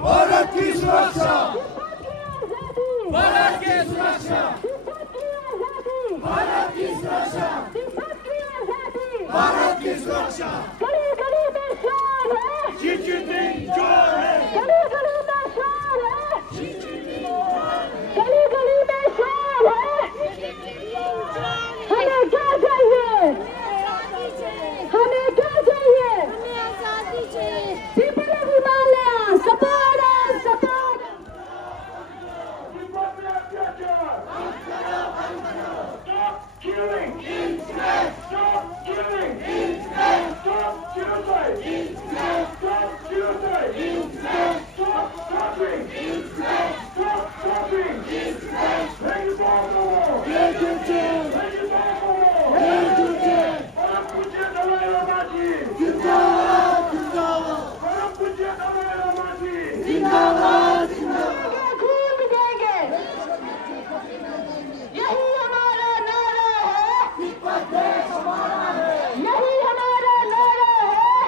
भारत की सुरक्षा, भारत की सुरक्षा, भारत की सुरक्षा, भारत की सुरक्षा। गली गली में शोर है, शी जिनपिंग जोर है, गली गली में शोर है, शी जिनपिंग जोर है, गली गली में शोर है। हमें क्या चाहिए? हमें क्या चाहिए? People of Himalaya, support us, support us. Stop killing! Stop killing! Stop खून देंगे, यही हमारा नारा है, यही हमारा नारा है।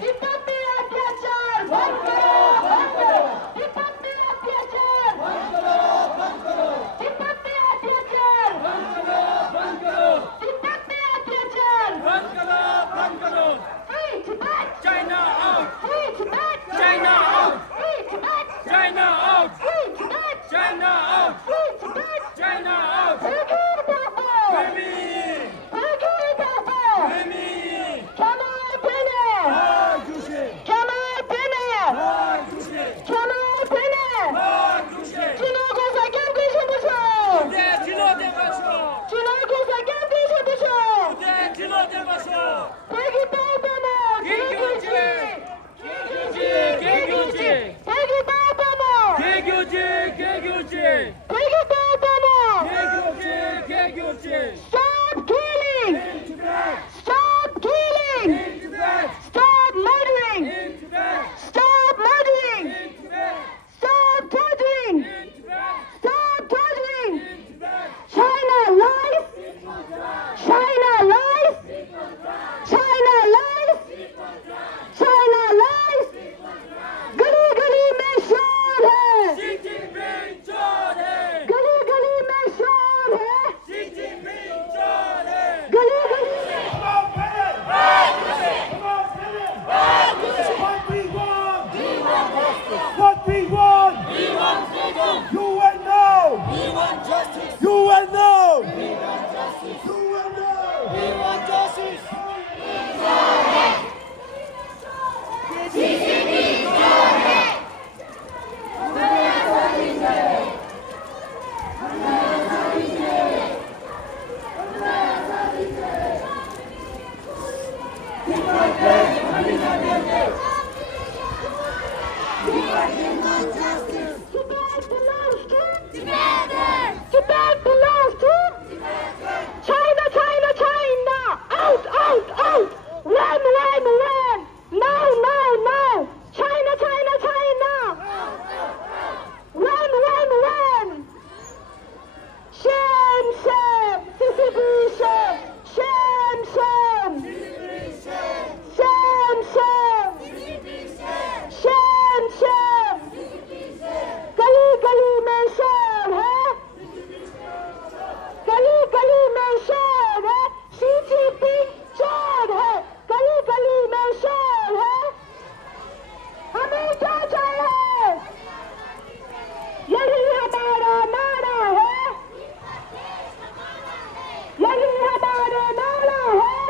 तिब्बत में अत्याचार बंद करो, बंद करो। तिब्बत में अत्याचार बंद करो, बंद करो। तिब्बत में अत्याचार बंद करो, बंद करो। तिब्बत में अत्याचार बंद करो, बंद करो। Free Tibet! China out! Free Tibet! China out! Free Tibet! China out! Free Tibet! China out! Free Tibet! China out! Uyghur Dağı'da! Remy! Uyghur Dağı'da! Remy! Kemal Bene! Var Gülşen! Kemal Bene! Var Gülşen! Kemal Bene! Var Gülşen! 진호고사 견디셔보소! 네, 진호 대마쇼! 진호고사 견디셔보소! 네, 진호 대마쇼! 대기 빠바모! 개교지! 개교지! 개교지! 대기 빠바모! 개교지! 개교지! 대기 빠바모! 개교지! 개교지! Stop killing! In Tibet! Stop killing! In Tibet! Stop murdering! In Tibet! Stop murdering! In Tibet! Stop torturing! In Tibet! Stop torturing! In Tibet! China lies! China lies! China lies! China lies! गली गली में शोर है, Xi Jinping चोर है! गली गली में शोर है, Xi Jinping चोर है! गली गली में Come on, Bennett! Come on, Bennett! What we want! What we want! You will know! You will know! You will know! Tibet belongs to Tibet belongs to China, China, China. Out, out, out. Run, run, run. No, no, no. China, China, China. Run, run, run. Shame, shame. CCP, shame. Shame, shame. Shame, shame. Shame, shame. गली गली में शोर है, गली गली में शोर है, शी जिनपिंग चोर है, गली गली में शोर है। हमें क्या चाहिए? यही हमारा नारा है, यही हमारा नारा है।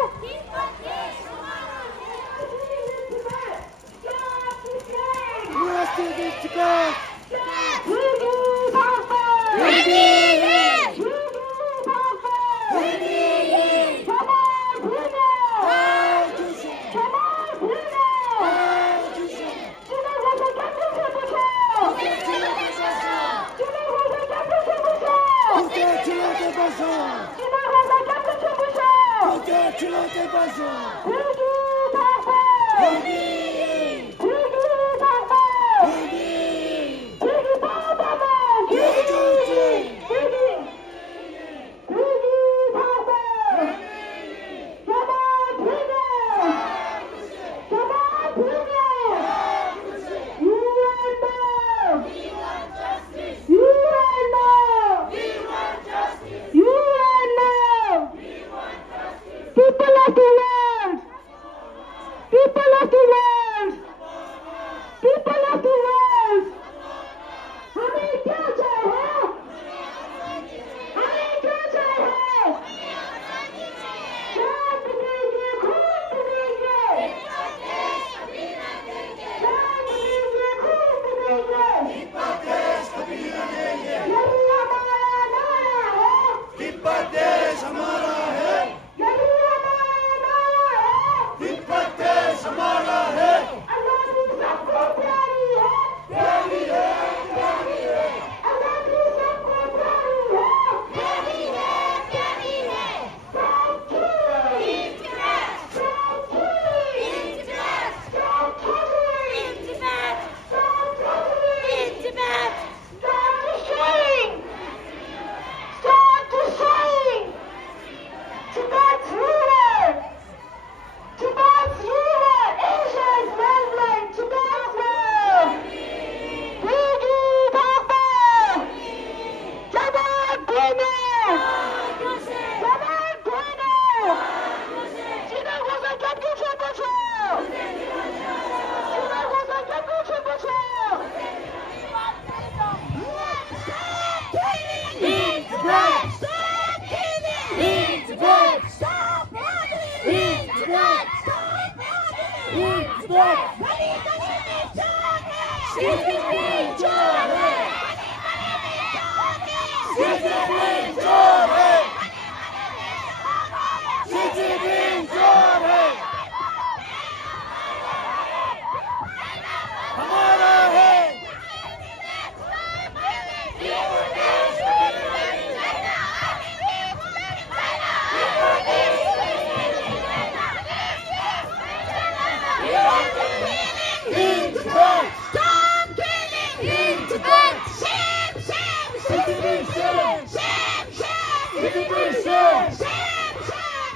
People of the world! People of the world! what? हमारा है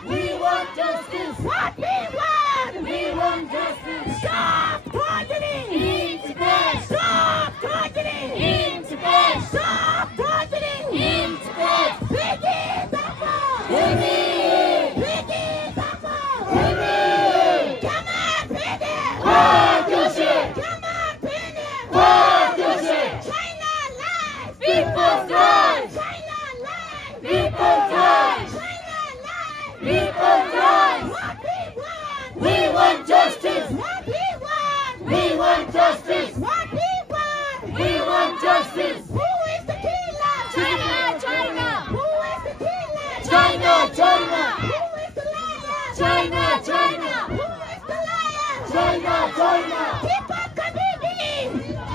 We want justice. What we want! We want justice. Stop targeting! In Tibet. Stop targeting! In Tibet. Stop targeting! In Tibet. Piggy Tapo! Piggy! Piggy Tapo! Piggy! Come on, Piggy! Partyushe! Come on, Piggy! Partyushe! China lies! People's rights! China lies! People's rights! China lies! People's rights! What we want! We want justice. What we want! We want justice. What we want! We want justice. Who is the killer? China, China! Who is the killer? China, China. Who is the liar? China, China. Who is the liar? China, China. Deepak Habibi!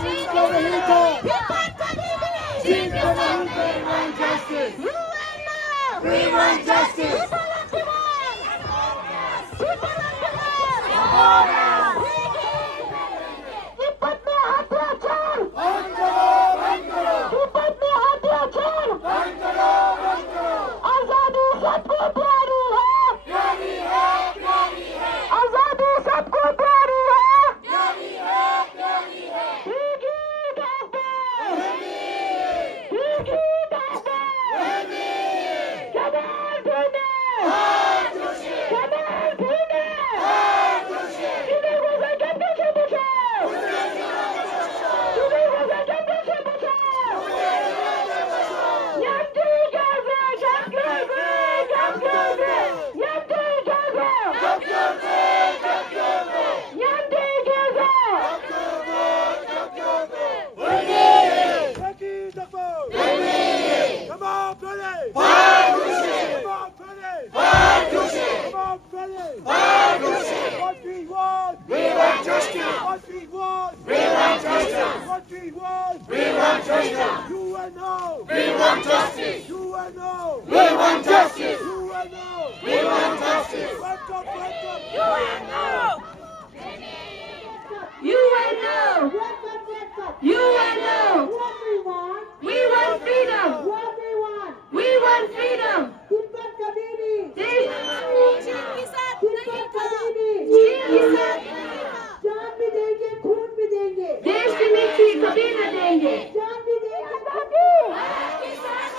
Jinko Mahito. Deepak Habibi! Jinko Mahito. We want justice. You and now! We want justice. People of the world! People of the world! Deepak में अत्याचार! बंद करो, बंद करो. Deepak में अत्याचार! बंद करो, बंद करो. आजादी सबको प्यारी है! प्यारी है, प्यारी है. आजादी सबको प्यारी है! प्यारी है, प्यारी है. Piggy Tapo! Piggy! Piggy Tapo! Piggy! Come on, Piggy! Partyushe! Come on, Piggy! Partyushe! किधर घुसा जल्दी से बचाओ! किधर घुसा जल्दी से बचाओ! Yamdi Gaza! Yamdi Gaza! Yamdi Gaza! Yamdi Gaza! Piggy Tapo! Piggy! Come on, Piggy! Partyushe! Come on, Piggy! Partyushe! Come on, Piggy! Partyushe! What we want! We want justice! What we want! We want justice! What we want! We want justice! You and no! We want justice! You and no! We want justice! You and no! We want justice! Welcome, welcome! You and no! You and no! You and no! What we want, We want freedom! what we want. We want freedom! Deepak Habibi, Deepak Deepak Habibi, जान भी देंगे, खून भी देंगे, देश की मिट्टी कभी न देंगे जान भी देंगे, पाकिस्तान